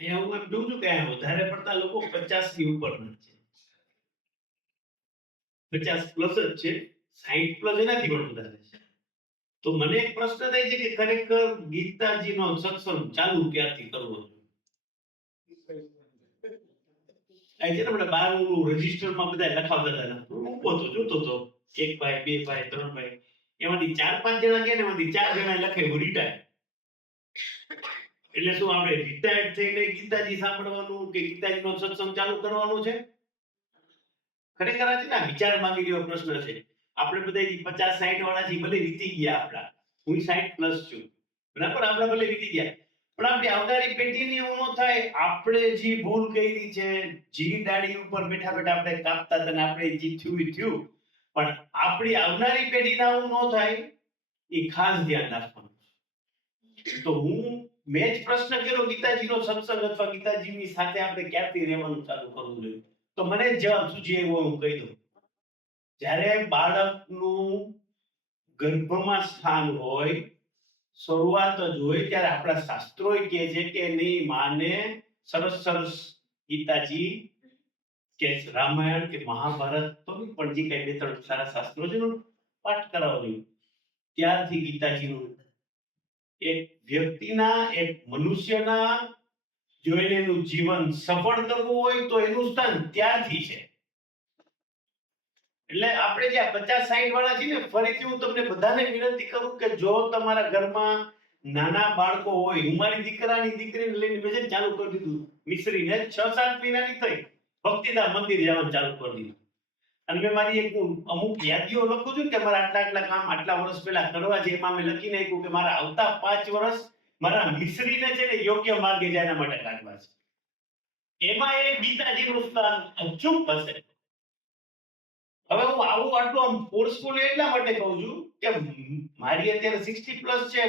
અહીંયા હું એમ જોઉં છું કે અહીંયા વધારે પડતા લોકો 50 ની ઉપરના છે. 50 પ્લસ જ છે. 60 પ્લસ એનાથી પણ વધારે છે. તો મને એક પ્રશ્ન થાય છે કે ખરેખર ગીતાજીનો સત્સંગ ચાલુ ક્યારથી કરવો જોઈએ? આ છે ને આપણે બાર ઓલું રજિસ્ટરમાં બધા લખાવતા હતા. હું ઊભો તો જોતો તો 1 ભાઈ, 2 ભાઈ, 3 ભાઈ. એમાંથી 4-5 જણા ગયા ને એમાંથી 4 જણા લખે હું રિટાયર. એટલે શું આપણે રિટાયર્ડ થઈને ગીતાજી સાંભળવાનું કે ગીતાજીનો સત્સંગ ચાલુ કરવાનો છે? ખરેખર આ છે ને વિચાર માંગી જેવો પ્રશ્ન છે. આપણે બધા 50-60 વાળા છીએ, ભલે વીતી ગયા આપણા. હું 60 પ્લસ છું. બરાબર, આપણે ભલે વીતી ગયા. પણ આપણી આવનારી પેઢીને એવું ન થાય આપણે જે ભૂલ કરી છે, જે ડાળી ઉપર બેઠા બેઠા આપણે કાપતા હતા ને આપણે જે થયું એ થયું. પણ આપણી આવનારી પેઢીને આવું ન થાય એ ખાસ ધ્યાન રાખવાનું. તો મેં જ પ્રશ્ન કર્યો ગીતાજીનો સત્સંગ અથવા ગીતાજીની સાથે આપણે ક્યારથી રહેવાનું ચાલુ કરવું જોઈએ. તો મને જ જવાબ સૂચી આવ્યો, હું કહી દઉં. જ્યારે બાળકનું ગર્ભમાં સ્થાન હોય, શરૂઆત જ હોય, ત્યારે આપણા શાસ્ત્રો કહે છે કે એની માને સરસ સરસ ગીતાજી કે રામાયણ કે મહાભારત તો નહીં પણ જે કઈ 2-3 સારા શાસ્ત્રો છે એનો પાઠ કરાવવો જોઈએ. ત્યારથી ગીતાજીનું એક વ્યક્તિના, એક મનુષ્યના જો એને એનું જીવન સફળ કરવું હોય તો એનું સ્થાન ત્યારથી છે. એટલે આપણે જે 50-60 વાળા છીએ ને, ફરીથી હું તમને બધાને વિનંતી કરું કે જો તમારા ઘરમાં નાના બાળકો હોય, હું મારી દીકરાની દીકરીને લઈને મેં ચાલુ કરી દીધું. મિશ્રીને 6-7 મહિનાની થઈ, ભક્તિધામ મંદિર જવાનું ચાલુ કરી દીધું. અને મેં મારી એક અમુક યાદીઓ લખું છું કે મારા આટલા આટલા કામ આટલા વર્ષ પહેલા કરવા છે. એમાં મેં લખી નાખ્યું કે મારા આવતા 5 વર્ષ મારા મિશ્રીને છે ને યોગ્ય માર્ગે જાય એના માટે કાઢવા છે. એમાં એ ગીતાજીનું સ્થાન અચૂક હશે. હવે હું આવું આટલું આમ ફોર્સફુલી એટલા માટે કહું છું કે મારી અત્યારે 60 પ્લસ છે.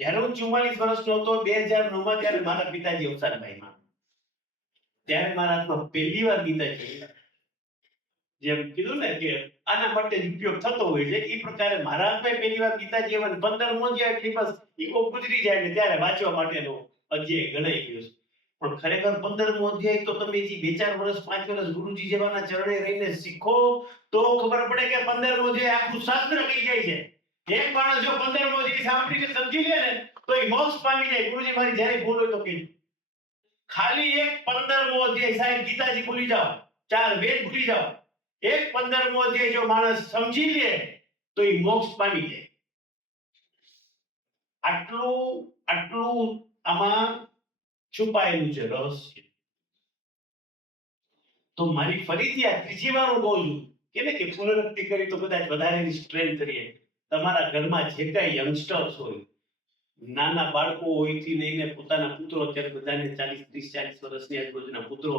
જ્યારે હું 44 વર્ષનો હતો 2009માં, ત્યારે મારા પિતાજી અવસાન પામ્યા. ત્યારે મારા હાથમાં પહેલી વાર ગીતાજી, જેમ કીધું ને કે આના માટે ઉપયોગ થતો હોય છે, એ પ્રકારે મારા હાથમાં પહેલી વાર ગીતાજી આવે 15 મોજ્યા એટલી બસ ઈકો ગુજરી જાય ને ત્યારે વાંચવા માટેનો અધ્યાય ગણાઈ ગયો છે. પણ ખરેખર 15મો અધ્યાય તો તમે જે 2-4 વર્ષ 5 વર્ષ ગુરુજી જેવાના ચરણે રહીને શીખો તો ખબર પડે કે 15મો અધ્યાય આખું શાસ્ત્ર કહી જાય છે. એક માણસ જો 15મો અધ્યાય સાંભળીને સમજી લે ને તો એ મોક્ષ પામી જાય. ગુરુજી મારી જ્યારે ભૂલ હોય તો કહેજો. ખાલી એક 15મો અધ્યાય સાહેબ ગીતાજી ભૂલી જાઓ, 4 વેદ ભૂલી જાઓ, એક 15મો અધ્યાય જો માણસ સમજી લે તો એ મોક્ષ પામી જાય. આટલું આટલું આમાં છુપાયેલું છે રહસ્ય. તો મારી ફરીથી આ ત્રીજી વાર હું કહું છું કે પુનરુક્તિ કરી તો કદાચ વધારેની સ્ટ્રેન્થ રહે. તમારા ઘરમાં જે કાંઈ યંગસ્ટર્સ હોય, નાના બાળકો હોયથી લઈને પોતાના પુત્રો, અત્યારે બધાને 40 વર્ષની આજુબાજુના પુત્રો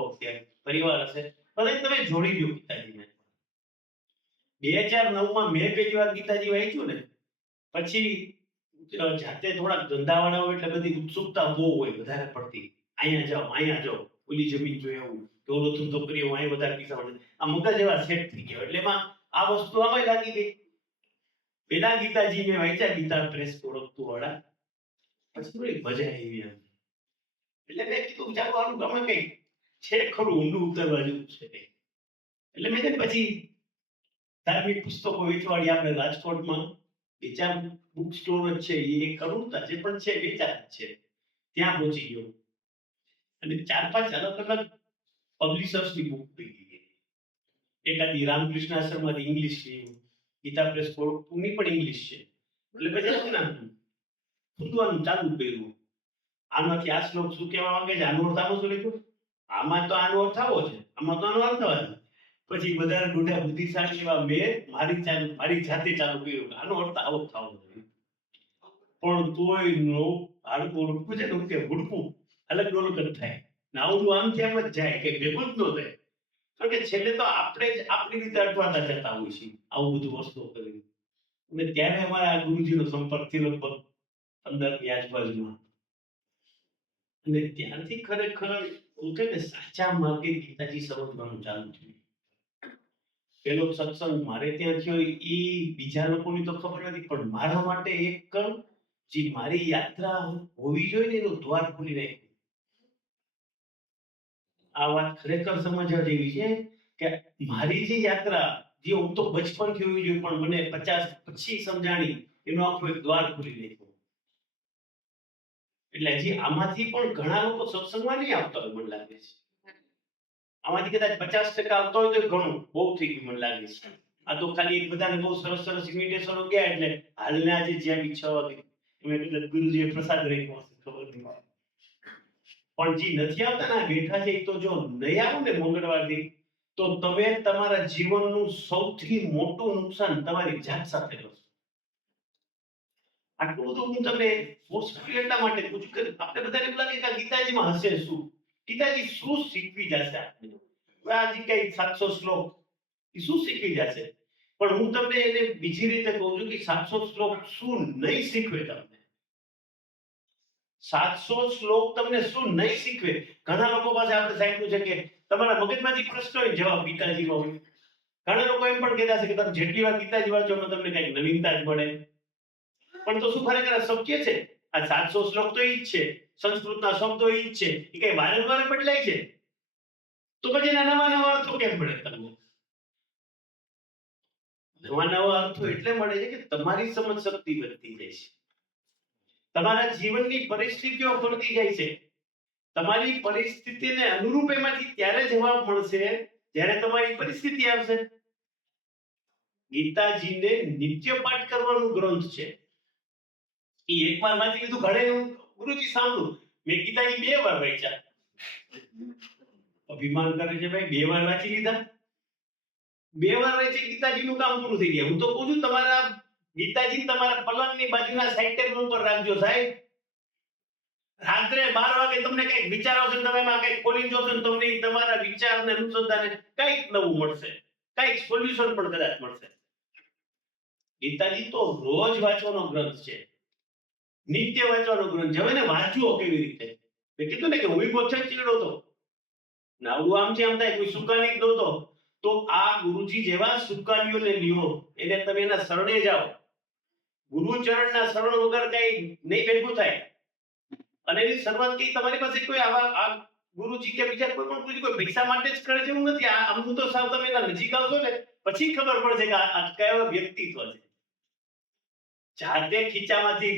પરિવાર હશે, ભલે તમે જોડી દો ગીતાજીને. 2009માં મેં પહેલી વાર ગીતાજી વાંચ્યું ને પછી જાતે થોડાક ધંધાવાળા હોય એટલે બધી ઉત્સુકતા બહુ હોય વધારે પડતી. અહીંયા જાઓ, ઓલી જમીન જોઈ આવું, ઓલો ધંધો કરી આવું, અહીંયા વધારે પૈસા મળે. આ મગજ એવા સેટ થઈ ગયા એટલે એમાં આ વસ્તુ આમાં લાગી ગઈ. પેલા ગીતાજી મેં વાંચ્યા, ગીતા પ્રેસ ઓળખતું વાળા, પછી થોડી મજા આવી એમ. એટલે મેં કીધું ચાલો આનું ગમે કઈ છે ખરું, ઊંડું ઉતરવા જેવું છે કઈ. એટલે મેં પછી ધાર્મિક પુસ્તકો વેચવાડી આપણે રાજકોટમાં 2-4 બુક સ્ટોર જ છે, એ કરુણતા જે પણ છે વેચાત છે, ત્યાં પહોંચી ગયો. અને 4-5 અલગ અલગ પબ્લિશર્સની બુક ભેગી ગઈ. એકાદી રામકૃષ્ણ આશ્રમમાંથી ઇંગ્લિશની, ગીતા પ્રેસ કોની પણ ઇંગ્લિશ છે. એટલે પછી ને શોધવાનું ચાલુ કર્યું. આમાંથી આ શ્લોક શું કહેવા માંગે છે, આનો અર્થ આનો શું લખ્યું, આમાં તો આનો અર્થ આવો છે, આમાં તો આનો અર્થ આવો. પછી બધા બુઢા બુદ્ધિશાળી એવા મેં મારી જાતે ચાલુ કર્યું આનો અર્થ આવો થવો જોઈએ. પણ તોય નો હાડકું ઉડકું છે ને કે હુડકું અલગ ડોલક જ થાય ને આવડું આમ તેમ જ જાય કે ભેગું જ ન થાય. કારણ કે છેલ્લે તો આપણે જ આપણી રીતે અટવાતા જતા હોય છે આવું બધું વસ્તુઓ કરી. અને ત્યારે અમારા ગુરુજીનો સંપર્ક થયો લગભગ 15ની આજુબાજુમાં. અને ત્યારથી ખરેખર હું કે ને સાચા માર્ગે ગીતાજી સમજવાનું ચાલુ થયું. પેલો સત્સંગ મારે ત્યાં થયો એ બીજા લોકોની તો ખબર નથી, પણ મારા માટે એક જે મારી યાત્રા હોવી જોઈએ ને એનું દ્વાર ખોલી નાખ્યું. આ વાત ખરેખર સમજવા જેવી છે કે મારી જે યાત્રા જે હું તો બચપનથી હોવી જોઈએ પણ મને 50 પછી સમજાણી એનો આખો એક દ્વાર ખુલી નાખ્યો. એટલે હજી આમાંથી પણ ઘણા લોકો સત્સંગમાં નહીં આવતા હોય મને લાગે છે. આમાંથી કદાચ 50% આવતા હોય તો ઘણું બહુ થઈ ગયું મને લાગે છે. આ તો ખાલી એક બધાને બહુ સરસ સરસ ઇન્વિટેશનો ગયા એટલે હાલને આજે જ્યાં ઈચ્છા હતી એમ એટલે ગુરુજીએ પ્રસાદ રાખ્યો હશે ખબર નહીં. પણ જે નથી આવતા ને બેઠા છે એ તો જો નહીં આવો ને મંગળવારથી તો તમે તમારા જીવનનું સૌથી મોટું નુકસાન તમારી જાત સાથે કરશો. આટલું બધું હું તમને ફોર્સફુલી એટલા માટે પૂછું કે આપણે બધાને એમ લાગે કે આ ગીતાજીમાં હશે શું, ગીતાજી શું શીખવી જશે આપણે. આ જે કઈ 700 શ્લોક એ શું શીખવી જશે, પણ હું તમને એને બીજી રીતે કહું છું કે 700 શ્લોક શું નહીં શીખવે તમને. 700 શ્લોક તમને શું નહીં શીખવે. ઘણા લોકો પાસે આપણે સાંભળ્યું છે કે તમારા મગજમાંથી પ્રશ્ન હોય જવાબ ગીતાજીમાં હોય. ઘણા લોકો એમ પણ કહેતા છે કે તમે જેટલી વાર ગીતાજી વાંચો એમાં તમને કંઈક નવીનતા જ મળે. પણ તો શું ખરેખર શક્ય છે? આ 700 શ્લોક તો ઈ જ છે, સંસ્કૃતના શબ્દો ઈ જ છે, એ કઈ વારંવાર બદલાય છે? તો પછી એના નવા નવા અર્થો કેમ મળે તમને? નવા નવા અર્થો એટલે મળે છે કે તમારી સમજ શક્તિ વધતી જાય છે, તમારા જીવનની પરિસ્થિતિઓ બદલાતી જાય છે. તમારી પરિસ્થિતિને અનુરૂપ એમાંથી ત્યારે જવાબ મળશે જ્યારે તમારી પરિસ્થિતિ આવશે. ગીતાજીને નિત્ય પાઠ કરવાનો ગ્રંથ છે. એ એકવાર વાંચી લીધું ઘરે ગુરુજી સાંભળું મેં ગીતાજી 2 વાર વાંચ્યા. અભિમાન કરે છે ભાઈ 2 વાર વાંચી લીધા, 2 વાર વાંચી ગીતાજીનું કામ પૂરું થઈ ગયા. હું તો કહું છું તમારા ગીતાજી તમારા પલંગની બાજુના સાઈડ ટેબલ ઉપર રાખજો સાહેબ. રાત્રે 12 વાગે તમને કંઈક વિચારો છે, તમે એમાં કંઈક ખોલીને જોશો ને તમને તમારા વિચારને અનુસંધાને કંઈક નવું મળશે, કંઈક સોલ્યુશન પણ કદાચ મળશે. ગીતાજી તો રોજ વાંચવાનો ગ્રંથ છે, નિત્ય વાંચવાનો ગ્રંથ છે. હવે એને વાંચવો કેવી રીતે? મેં કીધું ને કે હું ગોઠે ચીડો હતો નાવડું આમથી આમ થાય કોઈ સુકાની જ નહોતો. તો આ ગુરુજી જેવા સુકાનીઓને લ્યો, એને તમે એના શરણે જાઓ. ગુરુચરણના શરણ વગર કઈ નહીં ભેગું થાય. અને એની શરૂઆત કઈ તમારી પાસે કોઈ આવા ગુરુજી કે બીજા કોઈ પણ ગુરુજી કોઈ પૈસા માટે જ કરે છે એવું નથી. આમ તો સાવ તમે એના નજીક આવશો ને પછી ખબર પડશે કે આ કયો વ્યક્તિત્વ છે. જાતે ખીચામાંથી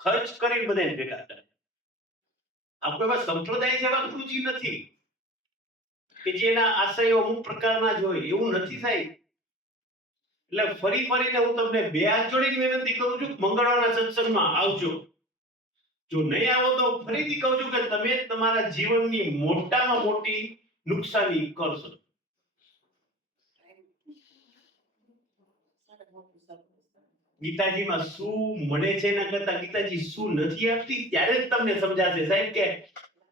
ખર્ચ કરીને બધાને ભેગા કરે. આપણે બસ સંપ્રદાય જેવા ગુરુજી નથી કે જેના આશયો અમુક પ્રકારના જ હોય, એવું નથી થાય. એટલે ફરી ફરીને હું તમને 2 હાથ જોડીને વિનંતી કરું છું, મંગળવારના સત્સંગમાં આવજો. જો નહીં આવો તો ફરીથી કહું છું કે તમે તમારા જીવનની મોટામાં મોટી નુકસાની કરશો. ગીતાજીમાં શું મળે છે એના કરતા ગીતાજી શું નથી આપતી ત્યારે જ તમને સમજાશે સાહેબ કે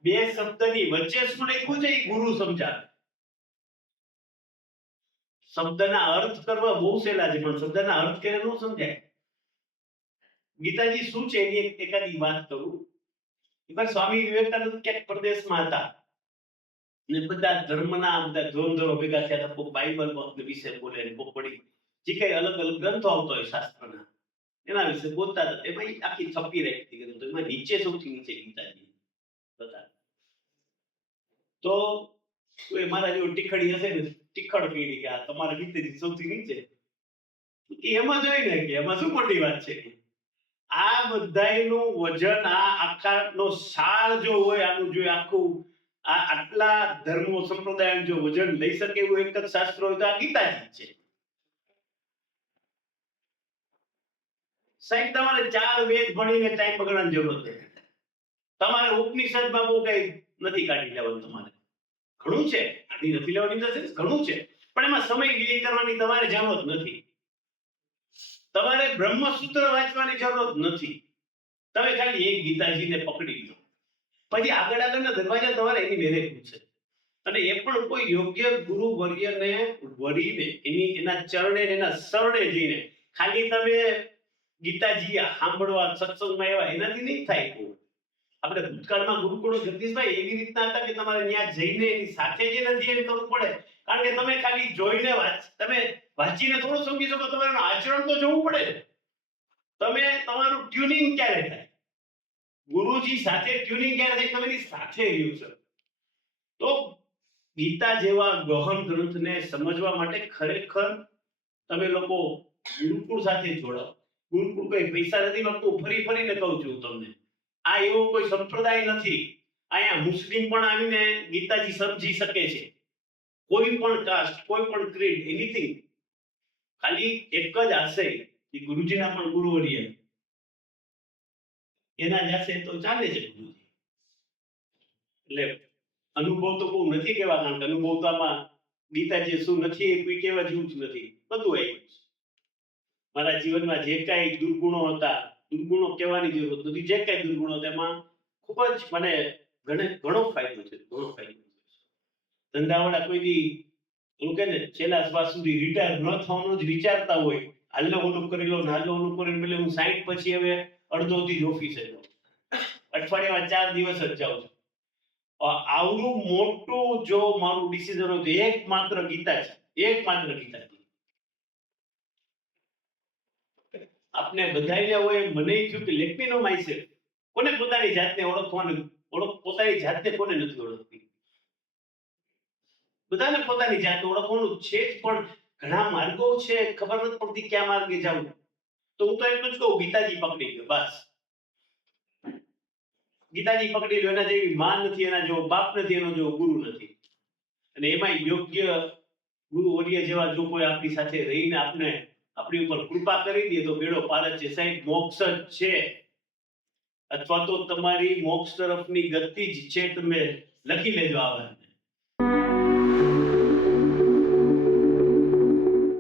2 શબ્દની વચ્ચે શું લખ્યું છે એ ગુરુ સમજાવે. શબ્દના અર્થ કરવા બહુ સહેલા છે પણ શબ્દના અર્થ કરે ન સમજાય. ગીતાજી શું છે એની એકાદી વાત કરું. એકવાર સ્વામી વિવેકાનંદ ક્યાંક પ્રદેશમાં હતા ને બધા ધર્મના બધા ધોરણધરો ભેગા થયા હતા. કોઈ બાઇબલ વિશે બોલે, કોઈ પડી જે કઈ અલગ અલગ ગ્રંથો આવતો હોય શાસ્ત્રના એના વિશે બોલતા હતા. એમાં આખી છપી રાખી હતી તો એમાં નીચે સૌથી નીચે ગીતાજી બધા. તો મારા જેવો ટીખડી હશે ને ટીખડ કીધી કે આ તમારા ગીતાજી સૌથી નીચે. એમાં જોઈ ને કે એમાં શું મોટી વાત છે. આ બધાયનું વજન આ આખાનો સાર જો હોય આનું જો આખું આટલા ધર્મો સંપ્રદાયનું જો વજન લઈ શકે એવું એક જ શાસ્ત્ર હોય તો આ ગીતાજી છે. સાહેબ તમારે 4 વેદ ભણીને ટાઈમ બગાડવાની જરૂર નથી. તમારે ઉપનિષદમાં બહુ કઈ નથી કાઢી લેવાનું. તમારે ઘણું છે, કાઢી નથી લેવાની નથી, ઘણું છે પણ એમાં સમય વ્યય કરવાની તમારે જરૂર નથી. તમારે બ્રહ્મસૂત્ર વાંચવાની જરૂર નથી. તમે ખાલી એક ગીતાજીને પકડી લો, પછી આગળ આગળના દરવાજા તમારે એની મેરે પૂછે. અને એ પણ કોઈ યોગ્ય ગુરુ વર્યને વળીને એના ચરણે એના શરણે જઈને ખાલી તમે ગીતાજી સાંભળવા સત્સંગમાં એવા એનાથી નહીં થાય. આપણે ભૂતકાળમાં ગુરુકુળો જગદીશભાઈ એવી રીતના હતા કે તમારે ત્યાં જઈને એની સાથે જે નથી એમ કરવું પડે. કારણ કે તમે ખાલી જોઈને તમે વાંચીને થોડું સમજી શકો, તમારે આચરણ તો જોવું પડે. તમે તમારું ટ્યુનિંગ ક્યારે થાય, ગુરુજી સાથે ટ્યુનિંગ ક્યારે થાય, તમે એની સાથે રહ્યું છે તો ગીતા જેવા ગહન ગ્રંથને સમજવા માટે ખરેખર તમે લોકો ગુરુકુળ સાથે જોડાઓ. ગુરુકુળ કઈ પૈસા નથી માંગતું, ફરી ફરીને કહું છું તમને. આ એવો કોઈ સંપ્રદાય નથી. અહીંયા મુસ્લિમ પણ આવીને ગીતાજી સમજી શકે છે. કોઈ પણ કાસ્ટ, કોઈ પણ ક્રીડ, એનીથિંગ. ખાલી એક જ આશય કે ગુરુજીના પણ ગુરુવર્ય એના જ આશય તો ચાલે છે ગુરુજી. એટલે અનુભવ તો બહુ નથી કહેવા, કારણ કે અનુભવ તો આમાં ગીતાજી શું નથી એ કોઈ કહેવા જેવું જ નથી. બધું આવ્યું છે મારા જીવનમાં. જે કાંઈ દુર્ગુણો હતા, દુર્ગુણો કહેવાની જરૂર નથી, જે કાંઈ દુર્ગુણો હતા એમાં ખૂબ જ મને ઘણો ફાયદો છે, ઘણો ફાયદો છે. ધંધાવાળા કોઈ દી એવું કે ને છેલ્લા શ્વાસ સુધી રિટાયર ન થવાનો જ વિચારતા હોય, હાલો ઓલું કરી લો ને હાલો ઓલું કરીને, પેલે હું 60 પછી હવે અડધોથી જ ઓફિસે જાઉં, અઠવાડિયામાં 4 દિવસ જ જાઉં છું. આવડું મોટું જો મારું ડિસિઝન હોય તો એકમાત્ર ગીતા છે, એકમાત્ર ગીતા છે. આપને બધાઈને હોય મને થયું કે લેટ મી નો માયસેલ્ફ. કોને પોતાની જાતને ઓળખવાનું, પોતાની જાતને કોને નથી ઓળખતી? બધાને પોતાની જાતને ઓળખવાનું છે જ, પણ ઘણા માર્ગો છે, ખબર નથી પડતી ક્યાં માર્ગે જવું. તો હું તો એટલું જ કહું, ગીતાજી પકડી લો બસ. ગીતાજી પકડી લો, એના જેવી માં નથી, એના જેવો બાપ નથી, એનો જેવો ગુરુ નથી. અને એમાં યોગ્ય ગુરુ વર્ય જેવા જો કોઈ આપણી સાથે રહીને આપણી ઉપર કૃપા કરી દે તો બેડો પાર જ છે સાહેબ. મોક્ષ જ છે, અથવા તો તમારી મોક્ષ તરફની ગતિ જ છે. તમે લખી લેજો આવે.